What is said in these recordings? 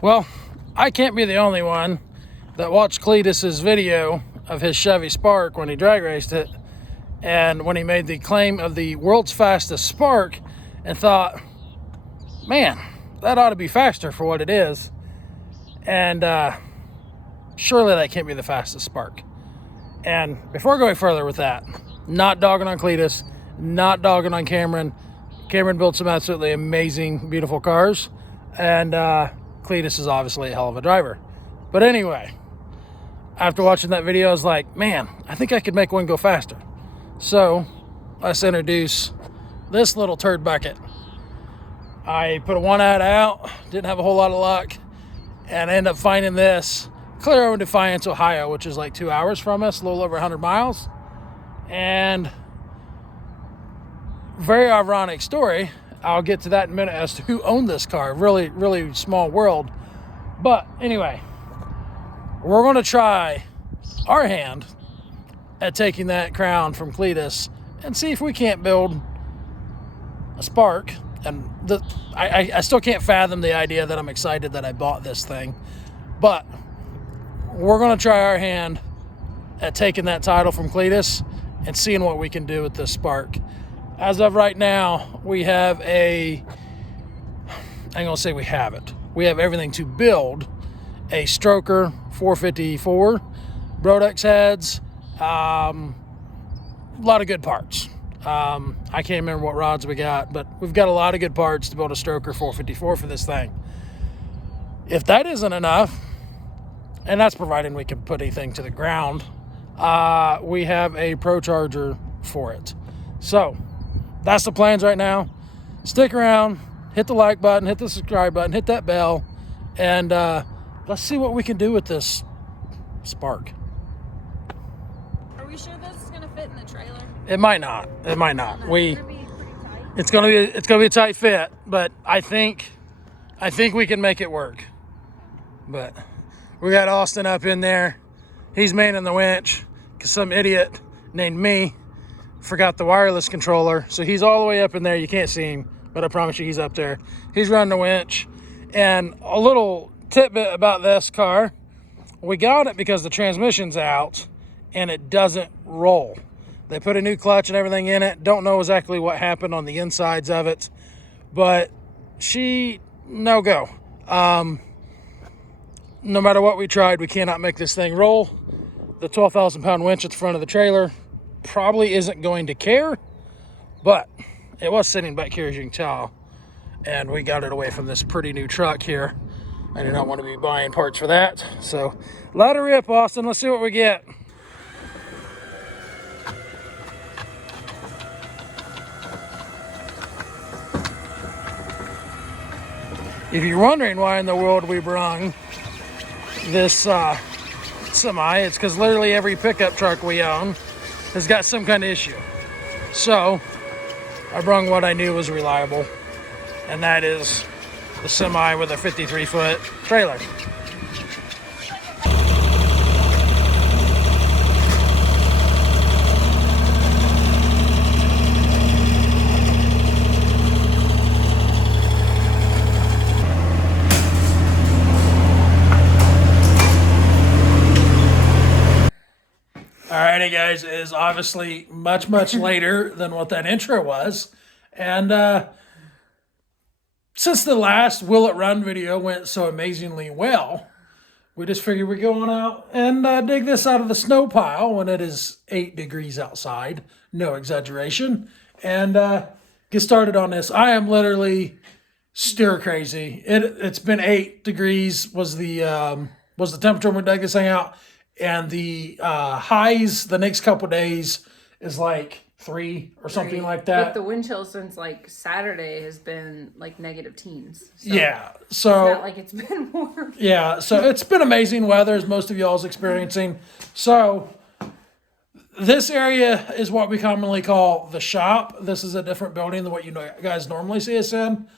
Well, I can't be the only one that watched Cletus's video of his Chevy Spark when he drag raced it, and when he made the claim of the world's fastest Spark, and thought, man, that ought to be faster for what it is. And surely that can't be the fastest Spark. And before going further with that, not dogging on Cletus, not dogging on Cameron. Cameron built some absolutely amazing, beautiful cars, and Cletus is obviously a hell of a driver. But anyway, after watching that video, I was like, man, I think I could make one go faster. So let's introduce this little turd bucket. I put a one ad out, didn't have a whole lot of luck, and I ended up finding this clear over in Defiance, Ohio, which is like 2 hours from us, a little over 100 miles. And very ironic story. I'll get to that in a minute as to who owned this car. Really, really small world. But anyway, we're going to try our hand at taking that crown from Cletus and see if we can't build a Spark. And I still can't fathom the idea that I'm excited that I bought this thing. But we're going to try our hand at taking that title from Cletus and seeing what we can do with this Spark. As of right now, we have I ain't going to say we have it. We have everything to build a stroker 454, Brodex heads, a lot of good parts. I can't remember what rods we got, but we've got a lot of good parts to build a stroker 454 for this thing. If that isn't enough, and that's providing we can put anything to the ground, we have a Pro Charger for it. So that's the plans right now. Stick around, hit the like button, hit the subscribe button, hit that bell, and let's see what we can do with this Spark. Are we sure this is gonna fit in the trailer? It might not. It might not. It's gonna be pretty tight. It's gonna be a tight fit, but I think we can make it work. But we got Austin up in there. He's manning the winch because some idiot named me forgot the wireless controller. So he's all the way up in there. You can't see him, but I promise you he's up there. He's running the winch. And a little tidbit about this car, we got it because the transmission's out and it doesn't roll. They put a new clutch and everything in it. Don't know exactly what happened on the insides of it, but no go. No matter what we tried, we cannot make this thing roll. The 12,000 pound winch at the front of the trailer probably isn't going to care, but it was sitting back here, as you can tell, and we got it away from this pretty new truck here. I do not want to be buying parts for that. So let her rip, Austin. Let's see what we get. If you're wondering why in the world we brung this semi, it's because literally every pickup truck we own has got some kind of issue. So I brung what I knew was reliable, and that is the semi with a 53-foot trailer. Alrighty guys, it is obviously much later than what that intro was. And since the last Will It Run video went so amazingly well, we just figured we'd go on out and dig this out of the snow pile when it is 8 degrees outside. No exaggeration. And get started on this. I am literally stir crazy. It's been 8 degrees was the temperature when we dug this thing out. And the highs the next couple days is like 3 or something like that. But the wind chill since like Saturday has been like negative teens. So yeah, so it's not like it's been warm. Yeah, so it's been amazing weather as most of y'all's experiencing. So this area is what we commonly call the shop. This is a different building than what you guys normally see us in.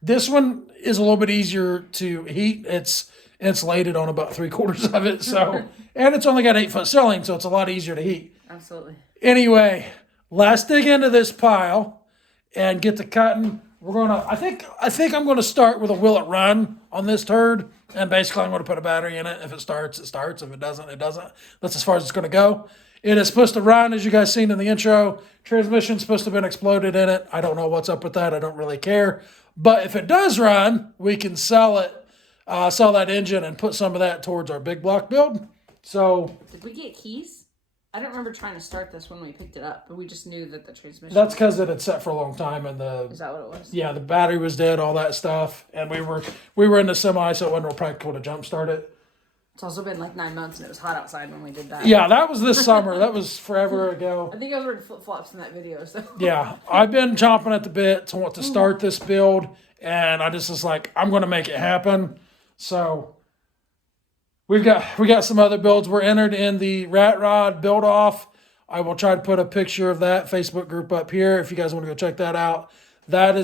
This one is a little bit easier to heat. It's insulated on about 3/4 of it. So, and it's only got 8-foot ceiling, so it's a lot easier to heat. Absolutely. Anyway, let's dig into this pile and get to cutting. I think I'm gonna start with a will it run on this turd, and basically I'm gonna put a battery in it. If it starts, it starts. If it doesn't, it doesn't. That's as far as it's gonna go. It is supposed to run, as you guys seen in the intro. Transmission's supposed to have been exploded in it. I don't know what's up with that. I don't really care. But if it does run, we can sell it, sell that engine and put some of that towards our big block build. So did we get keys? I don't remember trying to start this when we picked it up, but we just knew that the transmission. That's because it had set for a long time, and Is that what it was? Yeah, the battery was dead, all that stuff, and we were in the semi, so it wasn't real practical to jump start it. It's also been like 9 months, and it was hot outside when we did that. Yeah, that was this summer. That was forever ago. I think I was wearing flip flops in that video. So yeah, I've been chomping at the bit to want to start this build, and I just was like, I'm going to make it happen. So we got some other builds. We're entered in the Rat Rod build off. I will try to put a picture of that Facebook group up here if you guys want to go check that out. That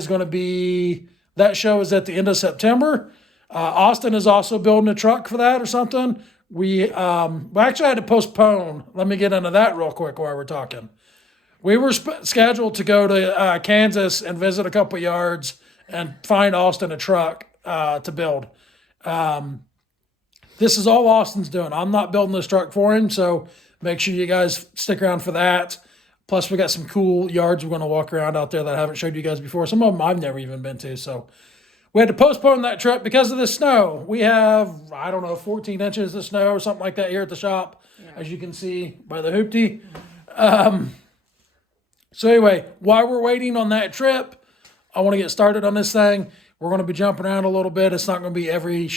show is at the end of September. Austin is also building a truck for that or something. We actually had to postpone. Let me get into that real quick while we're talking. We were scheduled to go to Kansas and visit a couple yards and find Austin a truck to build. This is all Austin's doing. I'm not building this truck for him, so make sure you guys stick around for that. Plus, we got some cool yards we're going to walk around out there that I haven't showed you guys before. Some of them I've never even been to, so we had to postpone that trip because of the snow. We have, 14 inches of snow or something like that here at the shop, as you can see by the hoopty. So anyway, while we're waiting on that trip, I want to get started on this thing. We're going to be jumping around a little bit. It's not going to be every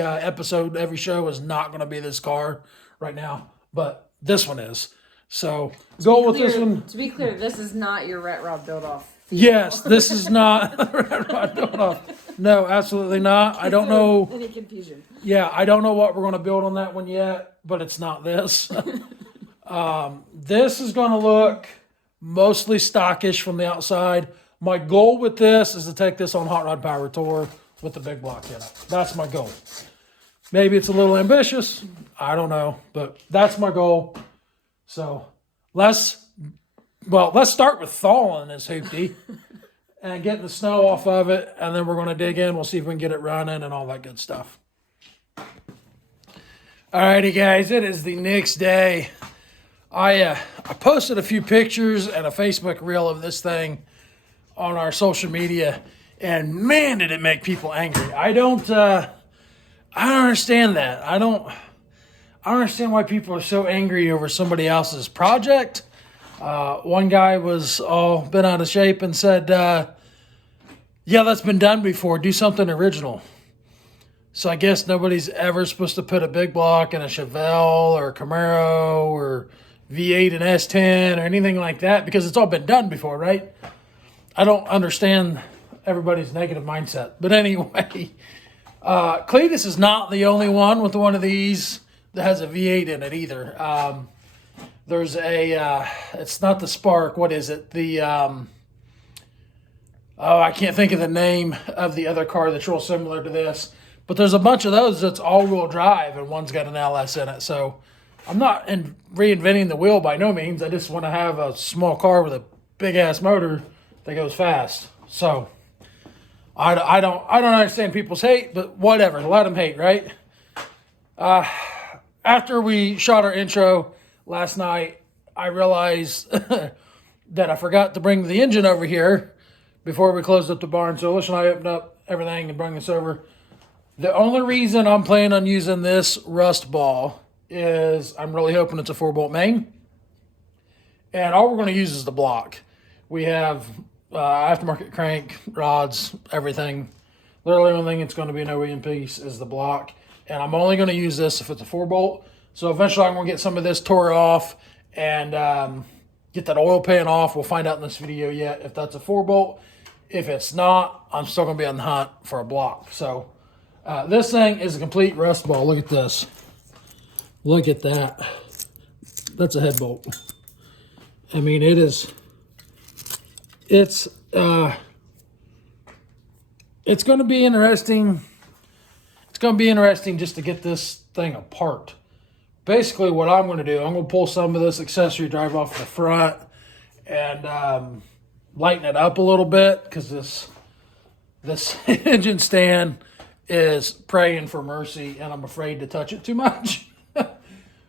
episode, every show is not going to be this car right now, but this one is. So go with this one. To be clear, this is not your Rat Rod build off. Yes, this is not Rat Rod build off. No, absolutely not. I don't know any confusion. Yeah, I don't know what we're going to build on that one yet, but it's not this. This is going to look mostly stockish from the outside. My goal with this is to take this on Hot Rod Power Tour with the big block in it. That's my goal. Maybe it's a little ambitious. I don't know, but that's my goal. So let's start with thawing this hoopty and getting the snow off of it, and then we're going to dig in. We'll see if we can get it running and all that good stuff. Alrighty, guys, it is the next day. I posted a few pictures and a Facebook reel of this thing on our social media, and man, did it make people angry. I don't understand that. I don't understand why people are so angry over somebody else's project. One guy was all bent out of shape and said, yeah, that's been done before. Do something original. So I guess nobody's ever supposed to put a big block in a Chevelle or a Camaro or V8 and S10 or anything like that because it's all been done before, right? I don't understand everybody's negative mindset. But anyway, Cletus is not the only one with one of these that has a V8 in it either. There's it's not the Spark. What is it? I can't think of the name of the other car that's real similar to this. But there's a bunch of those that's all-wheel drive, and one's got an LS in it. So I'm not reinventing the wheel by no means. I just want to have a small car with a big-ass motor that goes fast. So I don't understand people's hate, but whatever. Let them hate, right? After we shot our intro last night, I realized that I forgot to bring the engine over here before we closed up the barn. So Alicia and I opened up everything and bring this over. The only reason I'm planning on using this rust ball is I'm really hoping it's a 4-bolt main. And all we're going to use is the block. We have aftermarket crank, rods, everything. Literally the only thing it's going to be an OEM piece is the block. And I'm only going to use this if it's a 4-bolt. So eventually I'm going to get some of this tore off and get that oil pan off. We'll find out in this video yet if that's a 4-bolt. If it's not, I'm still going to be on the hunt for a block. So this thing is a complete rust ball. Look at this. Look at that. That's a head bolt. I mean, it's going to be interesting. It's going to be interesting just to get this thing apart. Basically, what I'm going to do, I'm going to pull some of this accessory drive off the front and lighten it up a little bit because this This engine stand is praying for mercy, and I'm afraid to touch it too much.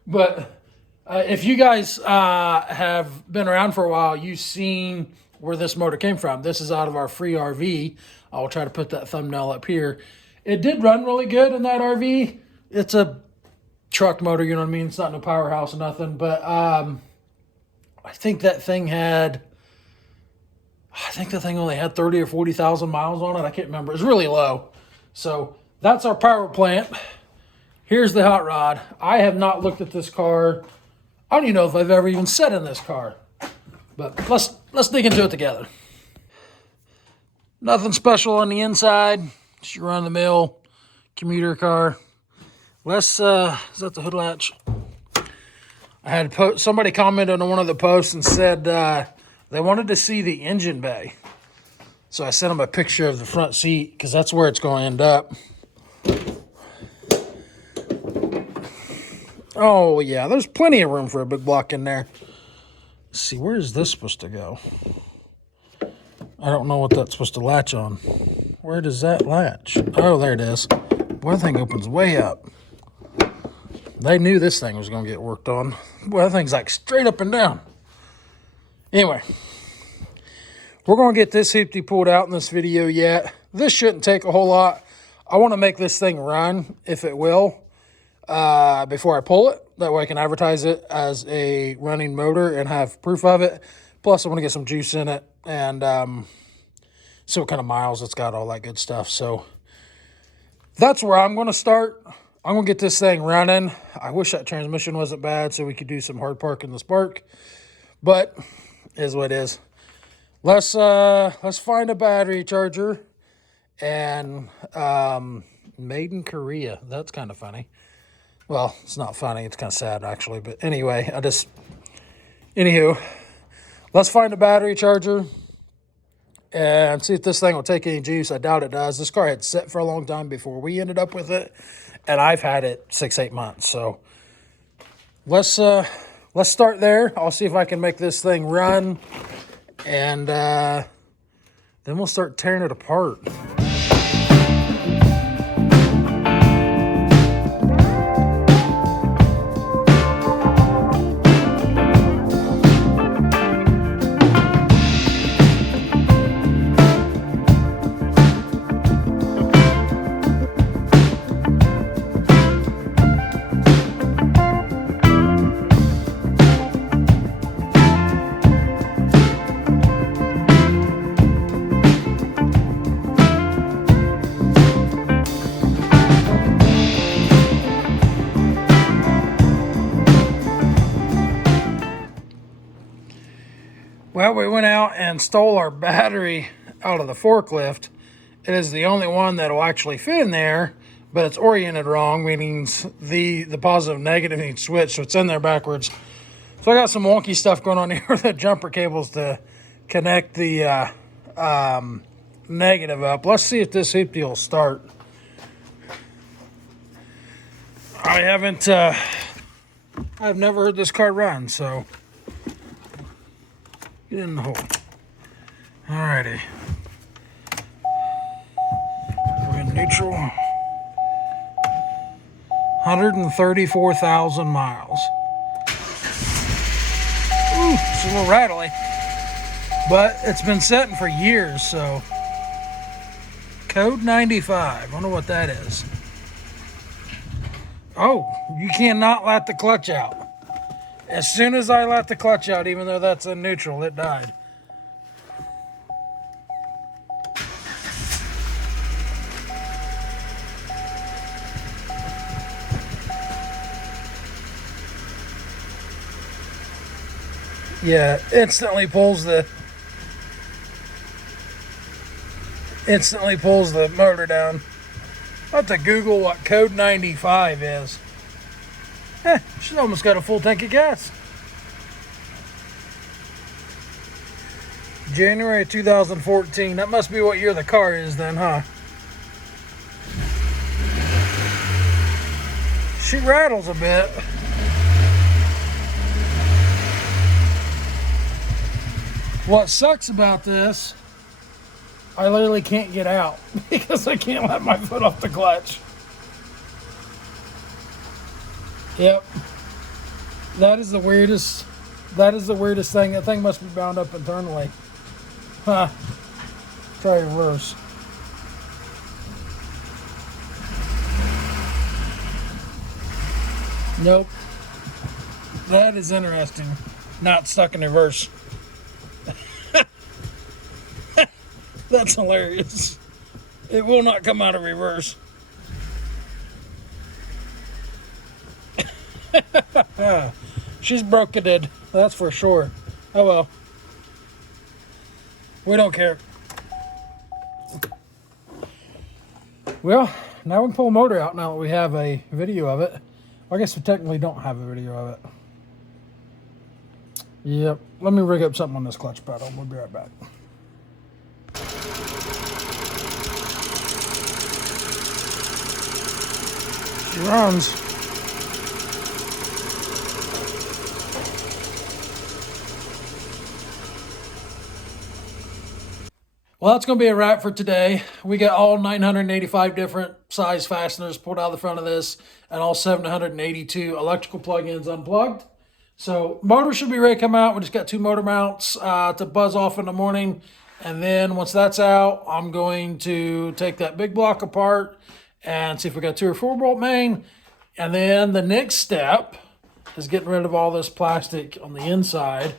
But if you guys have been around for a while, you've seen where this motor came from. This is out of our free RV. I'll try to put that thumbnail up here. It did run really good in that RV. It's a truck motor, you know what I mean? It's not no powerhouse or nothing. But I think that thing only had 30 or 40,000 miles on it. I can't remember. It was really low. So that's our power plant. Here's the hot rod. I have not looked at this car. I don't even know if I've ever even sat in this car. But let's dig into it together. Nothing special on the inside. Just your run-of-the-mill commuter car. Is that the hood latch? I had somebody commented on one of the posts and said they wanted to see the engine bay. So I sent them a picture of the front seat because that's where it's going to end up. Oh, yeah, there's plenty of room for a big block in there. Let's see, where is this supposed to go? I don't know what that's supposed to latch on. Where does that latch? Oh, there it is. Boy, that thing opens way up. They knew this thing was going to get worked on. Boy, that thing's like straight up and down. Anyway, we're going to get this hoopty pulled out in this video yet. This shouldn't take a whole lot. I want to make this thing run, if it will, before I pull it. That way I can advertise it as a running motor and have proof of it. Plus, I want to get some juice in it and see what kind of miles it's got, all that good stuff. So that's where I'm going to start. I'm going to get this thing running. I wish that transmission wasn't bad so we could do some hard park in the Spark. But it is what it is. Let's find a battery charger. And made in Korea. That's kind of funny. Well, it's not funny. It's kind of sad, actually. But anyway, anywho, let's find a battery charger and see if this thing will take any juice. I doubt it does. This car had sit for a long time before we ended up with it, and I've had it 6-8 months. So let's start there. I'll see if I can make this thing run, and then we'll start tearing it apart. Well, we went out and stole our battery out of the forklift. It is the only one that will actually fit in there, but it's oriented wrong, meaning the positive and negative need to switch, so it's in there backwards. So I got some wonky stuff going on here with the jumper cables to connect the negative up. Let's see if this hoopty will start. I've never heard this car run, so get in the hole. Alrighty. We're in neutral. 134,000 miles. Ooh, it's a little rattly. But it's been setting for years, so. Code 95. Wonder what that is. Oh, you cannot let the clutch out. As soon as I let the clutch out, even though that's in neutral, it died. Yeah, instantly pulls the motor down. I'll have to Google what code 95 is. She's almost got a full tank of gas. January 2014. That must be what year the car is then, huh? She rattles a bit. What sucks about this I literally can't get out because I can't let my foot off the clutch. Yep. That is the weirdest. That is the weirdest thing. That thing must be bound up internally. Huh. Try reverse. Nope. That is interesting. Not stuck in reverse. That's hilarious. It will not come out of reverse. She's broken, that's for sure. Oh well. We don't care. Well, now we can pull the motor out now that we have a video of it. I guess we technically don't have a video of it. Yep. Let me rig up something on this clutch pedal. We'll be right back. She runs. Well, that's going to be a wrap for today. We got all 985 different size fasteners pulled out of the front of this and all 782 electrical plug-ins unplugged. So motor should be ready to come out. We just got 2 motor mounts to buzz off in the morning. And then once that's out, I'm going to take that big block apart and see if we got 2 or 4 bolt main. And then the next step is getting rid of all this plastic on the inside.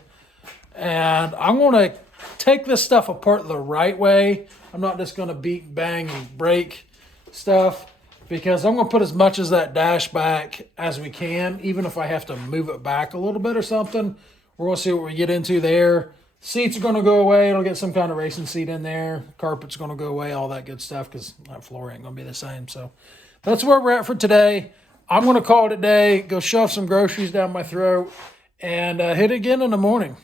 And I'm going to take this stuff apart the right way. I'm not just going to beat, bang, and break stuff, because I'm going to put as much as that dash back as we can, even if I have to move it back a little bit or something. We're going to see what we get into there. Seats are going to go away. It'll get some kind of racing seat in there. Carpet's going to go away, all that good stuff, because that floor ain't going to be the same. So that's where we're at for today. I'm going to call it a day, go shove some groceries down my throat, and hit it again in the morning.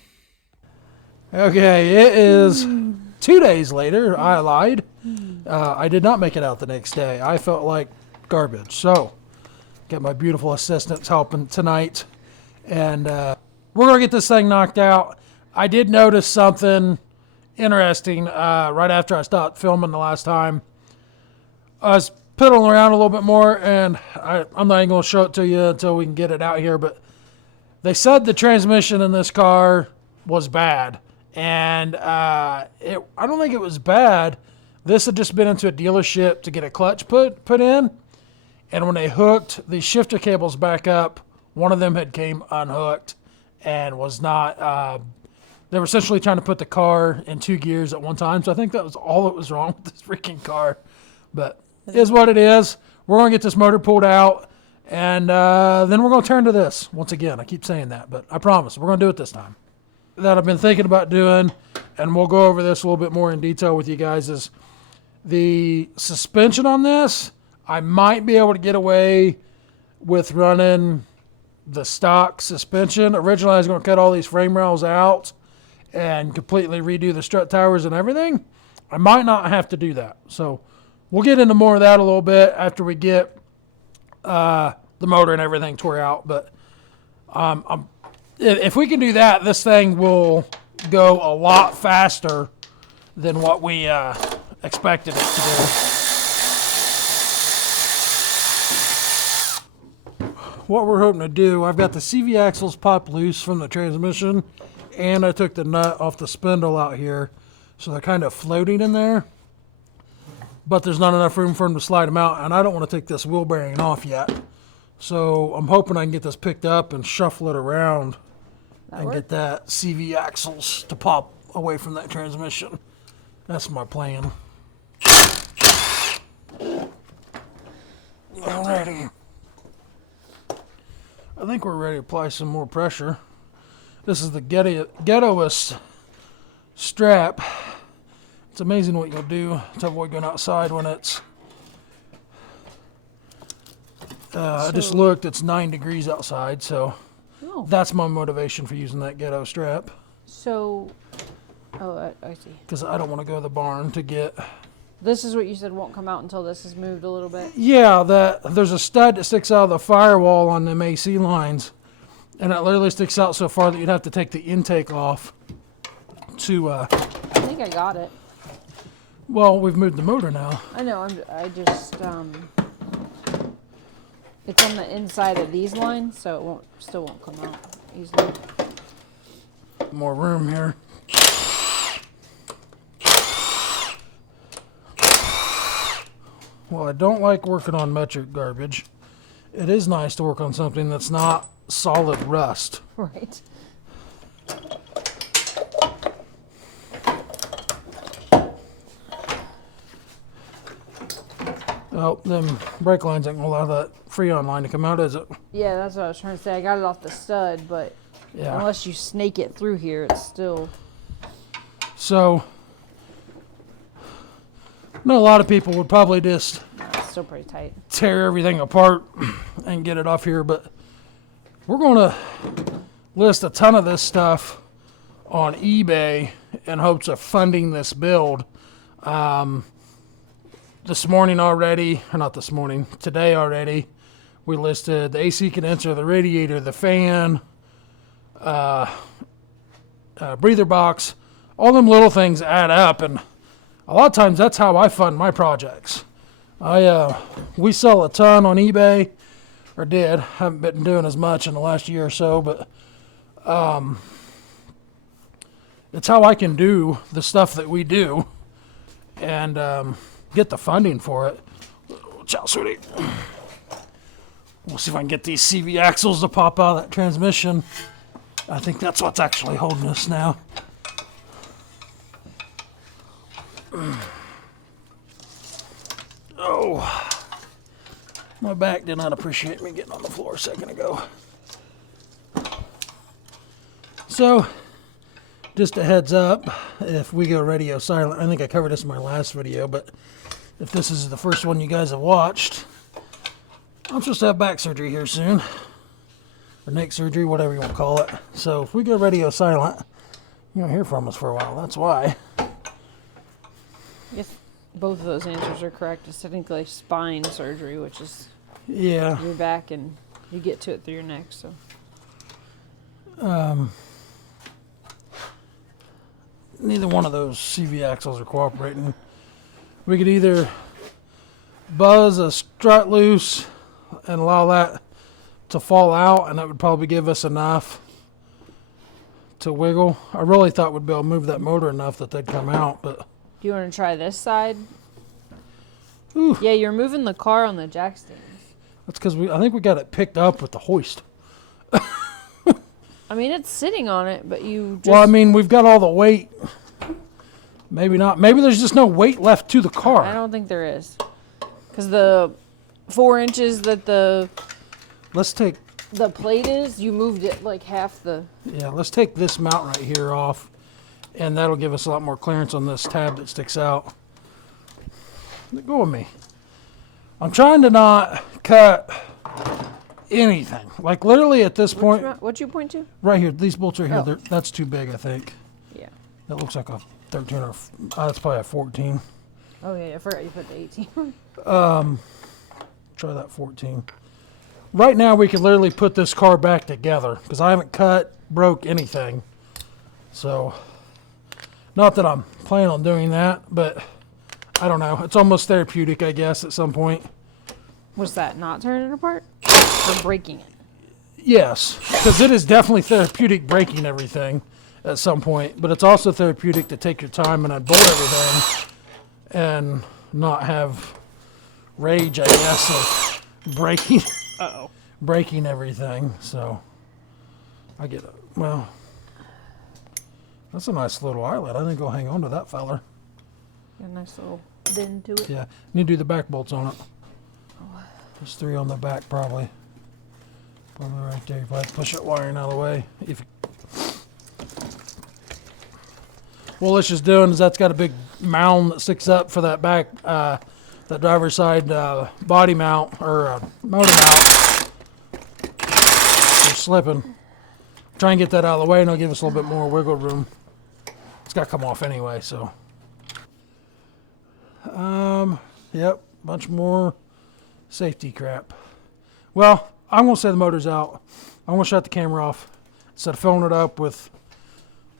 Okay, it is 2 days later. I lied. I did not make it out the next day. I felt like garbage. So, got my beautiful assistants helping tonight. And we're going to get this thing knocked out. I did notice something interesting right after I stopped filming the last time. I was piddling around a little bit more, and I'm not even going to show it to you until we can get it out here. But they said the transmission in this car was bad. And I don't think it was bad. This had just been into a dealership to get a clutch put in. And when they hooked the shifter cables back up, one of them had came unhooked and was not... they were essentially trying to put the car in 2 gears at one time. So I think that was all that was wrong with this freaking car. But it is what it is. We're going to get this motor pulled out. And then we're going to turn to this. Once again, I keep saying that. But I promise, we're going to do it this time. That I've been thinking about doing, and we'll go over this a little bit more in detail with you guys, is the suspension on this. I might be able to get away with running the stock suspension. Originally, I was going to cut all these frame rails out and completely redo the strut towers and everything. I might not have to do that. So we'll get into more of that a little bit after we get the motor and everything tore out. But if we can do that, this thing will go a lot faster than what we expected it to do. What we're hoping to do, I've got the CV axles popped loose from the transmission, and I took the nut off the spindle out here, so they're kind of floating in there. But there's not enough room for them to slide them out, and I don't want to take this wheel bearing off yet. So I'm hoping I can get this picked up and shuffle it around and get that CV axles to pop away from that transmission. That's my plan. Alrighty. I think we're ready to apply some more pressure. This is the ghettoest strap. It's amazing what you'll do to avoid going outside when it's... I just looked, it's 9 degrees outside, so... Oh. That's my motivation for using that ghetto strap. So, I see. Because I don't want to go to the barn to get... This is what you said won't come out until this is moved a little bit? Yeah, there's a stud that sticks out of the firewall on them AC lines. And it literally sticks out so far that you'd have to take the intake off to... I think I got it. Well, we've moved the motor now. I know. I just it's on the inside of these lines, so it still won't come out easily. More room here. Well, I don't like working on metric garbage. It is nice to work on something that's not solid rust. Right. Oh, them brake lines ain't gonna allow that Freon line to come out, is it? Yeah, that's what I was trying to say. I got it off the stud, but Yeah. unless you snake it through here, it's still... So, I know a lot of people would probably just It's still pretty tight. tear everything apart and get it off here, but we're going to list a ton of this stuff on eBay in hopes of funding this build. This morning already, or not this morning, today already, we listed the AC condenser, the radiator, the fan, breather box. All them little things add up, and a lot of times that's how I fund my projects. We sell a ton on eBay, or did. Haven't been doing as much in the last year or so, but it's how I can do the stuff that we do and get the funding for it. Watch out, sweetie. We'll see if I can get these CV axles to pop out of that transmission. I think that's what's actually holding us now. Oh, my back did not appreciate me getting on the floor a second ago. So, just a heads up, if we go radio silent, I think I covered this in my last video, but if this is the first one you guys have watched, I'm supposed to have back surgery here soon, or neck surgery, whatever you want to call it. So if we go radio silent, you won't hear from us for a while. That's why. I guess both of those answers are correct. It's technically spine surgery, which is Yeah. your back, and you get to it through your neck. So Neither one of those CV axles are cooperating. We could either buzz a strut loose and allow that to fall out, and that would probably give us enough to wiggle. I really thought we'd be able to move that motor enough that they'd come out, but do you want to try this side? Ooh. Yeah, you're moving the car on the jack stands. That's because I think we got it picked up with the hoist. I mean, it's sitting on it, but you just... Well, I mean, we've got all the weight. Maybe not. Maybe there's just no weight left to the car. I don't think there is. Because the 4 inches that Let's take... the plate is, you moved it like half the... Yeah, let's take this mount right here off, and that'll give us a lot more clearance on this tab that sticks out. Go with me. I'm trying to not cut anything. Like literally at this point... What'd you point to? Right here. These bolts right here. Oh. That's too big, I think. Yeah. That looks like a 13 or... that's probably a 14. Oh, yeah, I forgot you put the 18 Try that 14. Right now we can literally put this car back together because I haven't cut, broke anything. So, not that I'm planning on doing that, but I don't know. It's almost therapeutic, I guess, at some point. Was that not turning it apart? Or breaking it? Yes, because it is definitely therapeutic breaking everything at some point, but it's also therapeutic to take your time and unbolt everything and not have rage, I guess, of breaking. Uh-oh. Breaking everything, so I get it. Well, that's a nice little eyelet. I think I'll hang on to that feller. Got a nice little bend to it. Yeah, need to do the back bolts on it. There's 3 on the back, probably. Probably right there. You probably push that wiring out of the way. What let's just doing is that's got a big mound that sticks up for that back, that driver's side body mount or motor mount. They're slipping. Try and get that out of the way, and it'll give us a little bit more wiggle room. It's got to come off anyway, so. Yep, bunch more safety crap. Well, I'm going to say the motor's out. I'm going to shut the camera off instead of filling it up with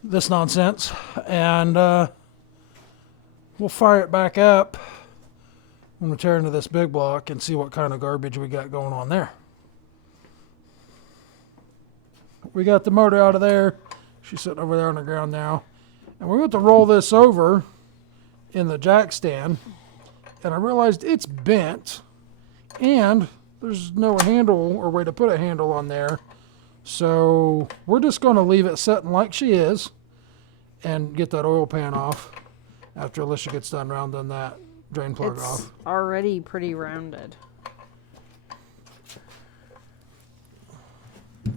this nonsense and we'll fire it back up when we tear into this big block and see what kind of garbage we got going on there. We got the motor out of there. She's sitting over there on the ground now. And we're going to roll this over in the jack stand. And I realized it's bent. And there's no handle or way to put a handle on there. So we're just going to leave it sitting like she is and get that oil pan off after Alicia gets done rounding that drain plug off. It's already pretty rounded.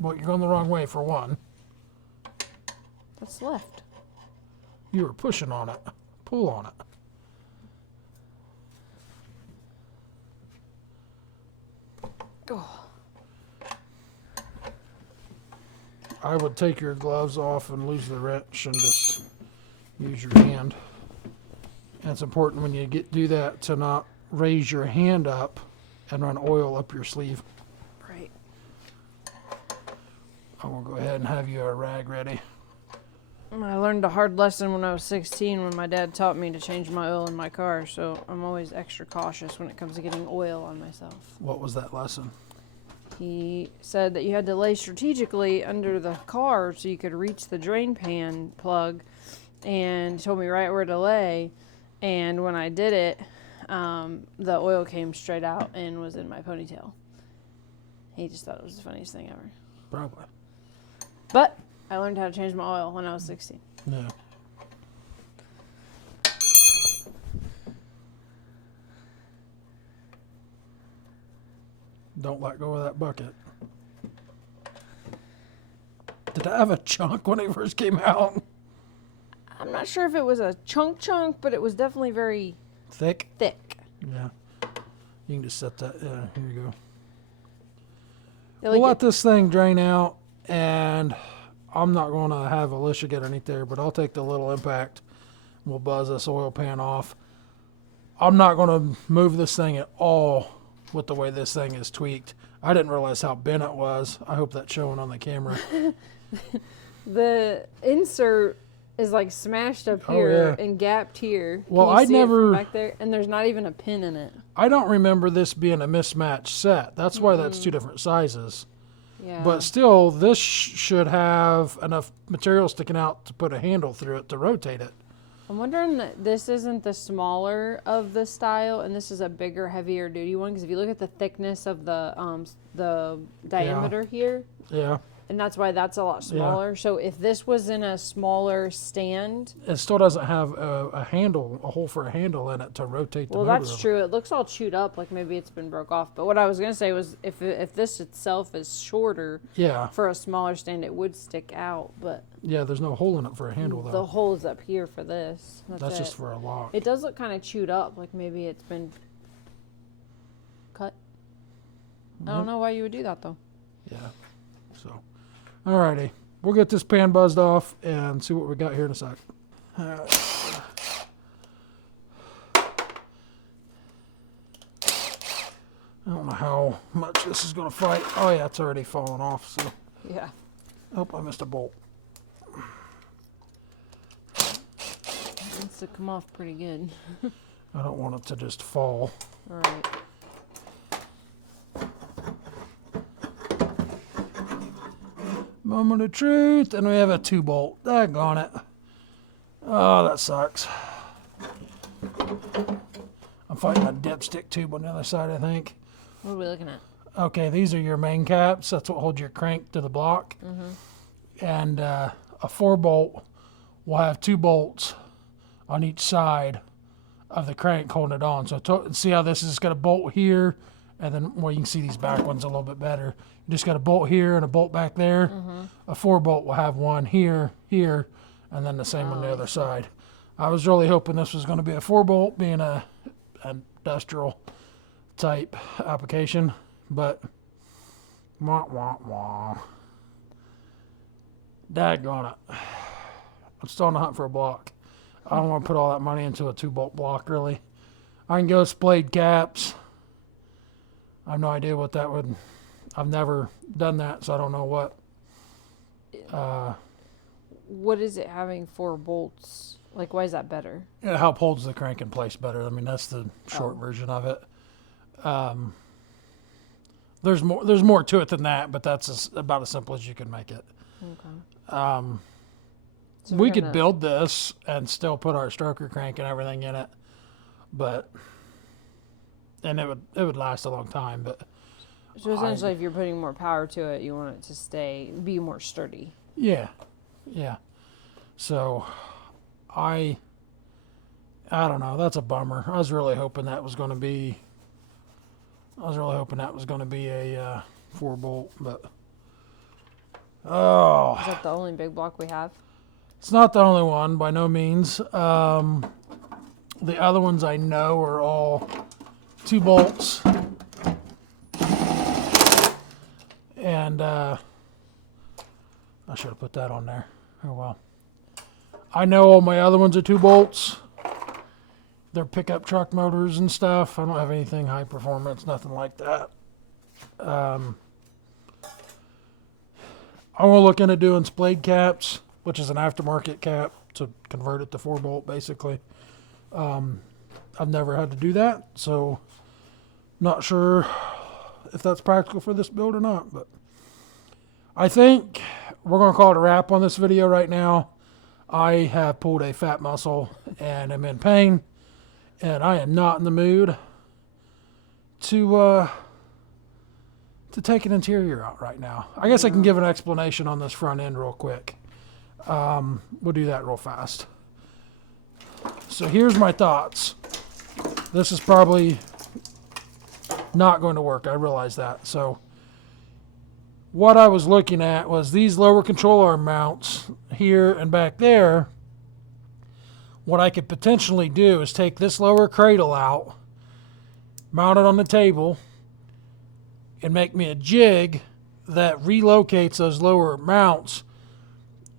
Well, you're going the wrong way for one. That's left. You were pushing on it. Pull on it. Oh. I would take your gloves off and lose the wrench and just use your hand. And it's important when you do that to not raise your hand up and run oil up your sleeve. Right. I will go ahead and have you a rag ready. I learned a hard lesson when I was 16 when my dad taught me to change my oil in my car, so I'm always extra cautious when it comes to getting oil on myself. What was that lesson? He said that you had to lay strategically under the car so you could reach the drain pan plug, and he told me right where to lay. And when I did it, the oil came straight out and was in my ponytail. He just thought it was the funniest thing ever. Probably. But I learned how to change my oil when I was 16. Yeah. Don't let go of that bucket. Did I have a chunk when it first came out? I'm not sure if it was a chunk, but it was definitely very Thick? thick. Yeah. You can just set that. Yeah, here you go. They We'll like let this thing drain out, and I'm not going to have Alicia get underneath there, but I'll take the little impact. We'll buzz this oil pan off. I'm not going to move this thing at all with the way this thing is tweaked. I didn't realize how bent it was. I hope that's showing on the camera. The insert is like smashed up Oh, here yeah. and gapped here. Well, Can you I'd see it from never- back there, and there's not even a pin in it. I don't remember this being a mismatched set. That's why that's two different sizes. Yeah. But still, this should have enough material sticking out to put a handle through it to rotate it. I'm wondering that this isn't the smaller of the style, and this is a bigger, heavier duty one. Because if you look at the thickness of the diameter here, Yeah. and that's why that's a lot smaller. So if this was in a smaller stand, It still doesn't have a handle, a hole for a handle in it to rotate the well, motor. that's true. It looks all chewed up, like maybe it's been broke off. But what I was gonna say was, if this itself is shorter Yeah. for a smaller stand, it would stick out. But Yeah, there's no hole in it for a handle, the though. hole's up here for this. That's it. just for a lock. It does look kind of chewed up, like maybe it's been cut. I don't know why you would do that though. Yeah. So, alrighty. We'll get this pan buzzed off and see what we got here in a sec. Alright. I don't know how much this is going to fight. Oh, yeah, it's already fallen off. So, Yeah. oh, I missed a bolt. It wants to come off pretty good. I don't want it to just fall. All right. Moment of truth, and we have a 2-bolt. Daggone it. Oh, that sucks. I'm fighting a dipstick tube on the other side, I think. What are we looking at? Okay, these are your main caps. That's what holds your crank to the block. And a 4-bolt will have 2 bolts on each side of the crank holding it on. So see how this is got a bolt here, and then, well, you can see these back ones a little bit better. You just got a bolt here and a bolt back there. A 4-bolt will have one here, here, and then the same on the other side. I was really hoping this was going to be a 4-bolt, being a industrial type application, but wah, wah, wah. Daggone it. I'm still on the hunt for a block. I don't want to put all that money into a 2-bolt block, really. I can go splayed caps. I have no idea what that would... I've never done that, so I don't know what. What is it having 4 bolts Like, why is that better? It help holds the crank in place better. I mean, that's the short version of it. There's more to it than that, but that's about as simple as you can make it. Okay. So We could build this and still put our stroker crank and everything in it, and it would last a long time. But so essentially, if you're putting more power to it, you want it to be more sturdy. Yeah. So I don't know. That's a bummer. I was really hoping that was going to be a 4-bolt, but Is that the only big block we have? it's not the only one by no means. The other ones I know are all 2 bolts, and I should have put that on there. Oh well. I know all my other ones are 2 bolts. They're pickup truck motors and stuff. I don't have anything high performance, nothing like that. I'm going to look into doing splayed caps, which is an aftermarket cap to convert it to 4-bolt basically. I've never had to do that, so not sure if that's practical for this build or not, but I think we're going to call it a wrap on this video right now. I have pulled a fat muscle and I'm in pain, and I am not in the mood to take an interior out right now. I guess I can give an explanation on this front end real quick. We'll do that real fast. So here's my thoughts. This is probably not going to work. I realize that. So what I was looking at was these lower control arm mounts here and back there. What I could potentially do is take this lower cradle out, mount it on the table, and make me a jig that relocates those lower mounts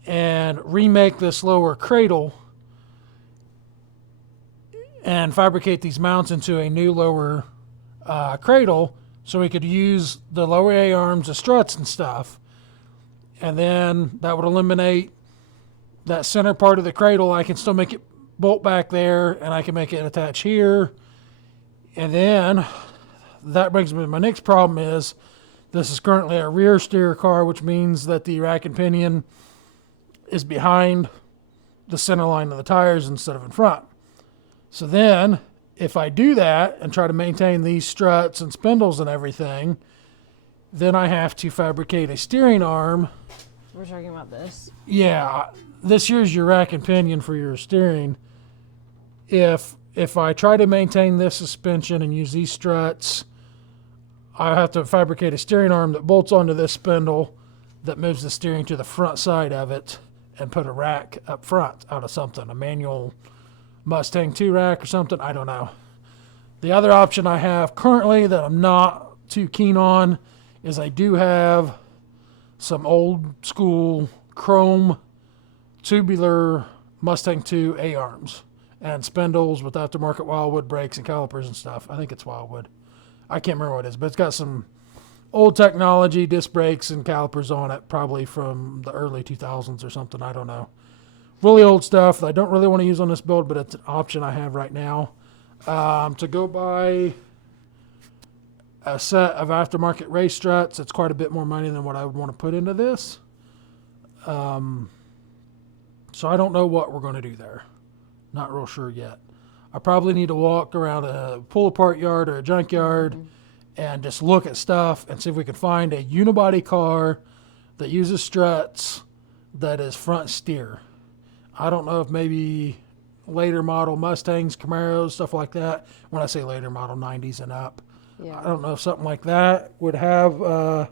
and remake this lower cradle and fabricate these mounts into a new lower cradle, so we could use the lower A-arms, the struts and stuff. And then that would eliminate that center part of the cradle. I can still make it bolt back there, and I can make it attach here. And then that brings me to my next problem is this is currently a rear steer car, which means that the rack and pinion is behind the center line of the tires instead of in front. So then if I do that and try to maintain these struts and spindles and everything, then I have to fabricate a steering arm. We're talking about this. Yeah, this here's your rack and pinion for your steering. If I try to maintain this suspension and use these struts, I have to fabricate a steering arm that bolts onto this spindle that moves the steering to the front side of it and put a rack up front out of something, a manual Mustang 2 rack or something, I don't know. The other option I have currently that I'm not too keen on is I do have some old school chrome tubular Mustang 2 A-arms and spindles with aftermarket Wildwood brakes and calipers and stuff. I think it's Wildwood. I can't remember what it is, but it's got some old technology, disc brakes and calipers on it, probably from the early 2000s or something, I don't know. Really old stuff that I don't really want to use on this build, but it's an option I have right now. To go buy a set of aftermarket race struts, it's quite a bit more money than what I would want to put into this. So I don't know what we're going to do there. Not real sure yet. I probably need to walk around a pull-apart yard or a junkyard and just look at stuff and see if we can find a unibody car that uses struts that is front steer. I don't know if maybe later model Mustangs, Camaros, stuff like that. When I say later model, 90s and up. Yeah. I don't know if something like that would have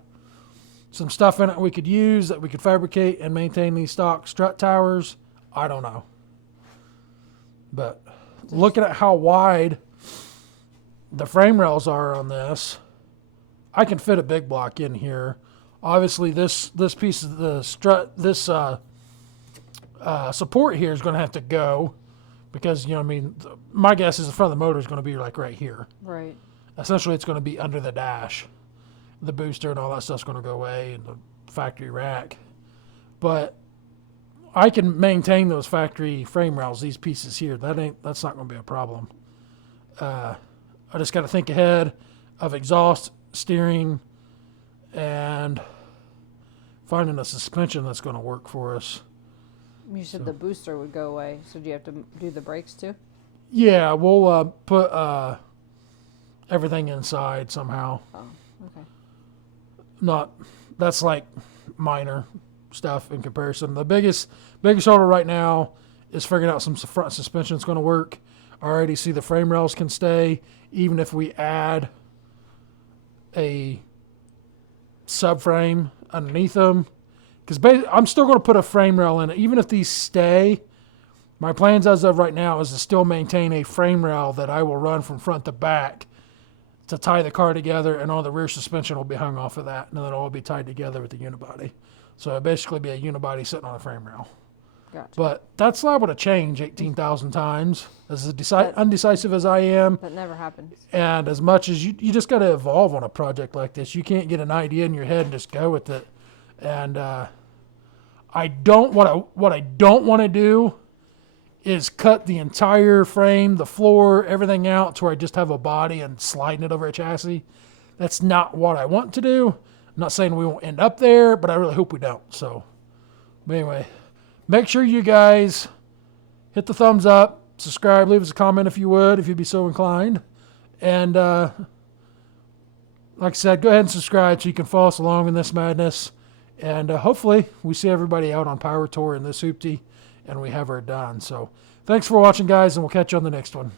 some stuff in it we could use that we could fabricate and maintain these stock strut towers. I don't know. But looking at how wide the frame rails are on this, I can fit a big block in here. Obviously, this piece of the strut, this support here is going to have to go because, my guess is the front of the motor is going to be like right here. Right. Essentially, it's going to be under the dash. The booster and all that stuff's going to go away and the factory rack. But I can maintain those factory frame rails, these pieces here. That's not going to be a problem. I just got to think ahead of exhaust, steering, and finding a suspension that's going to work for us. You said the booster would go away, so do you have to do the brakes too? Yeah, we'll put everything inside somehow. Oh, okay. That's like minor stuff in comparison. The biggest hurdle right now is figuring out some front suspension is going to work. I already see the frame rails can stay, even if we add a subframe underneath them. Because I'm still going to put a frame rail in it. Even if these stay, my plans as of right now is to still maintain a frame rail that I will run from front to back to tie the car together, and all the rear suspension will be hung off of that, and then it'll all be tied together with the unibody. So it'll basically be a unibody sitting on a frame rail. Gotcha. But that's liable to change 18,000 times. As undecisive as I am, That never happens. and as much as you just got to evolve on a project like this. You can't get an idea in your head and just go with it. And what I don't want to do is cut the entire frame, the floor, everything out to where I just have a body and sliding it over a chassis. That's not what I want to do. I'm not saying we won't end up there, but I really hope we don't. So, but anyway, make sure you guys hit the thumbs up, subscribe, leave us a comment if you would, if you'd be so inclined. And like I said, go ahead and subscribe so you can follow us along in this madness. And hopefully we see everybody out on Power Tour in this hoopty and we have her done. So thanks for watching, guys, and we'll catch you on the next one.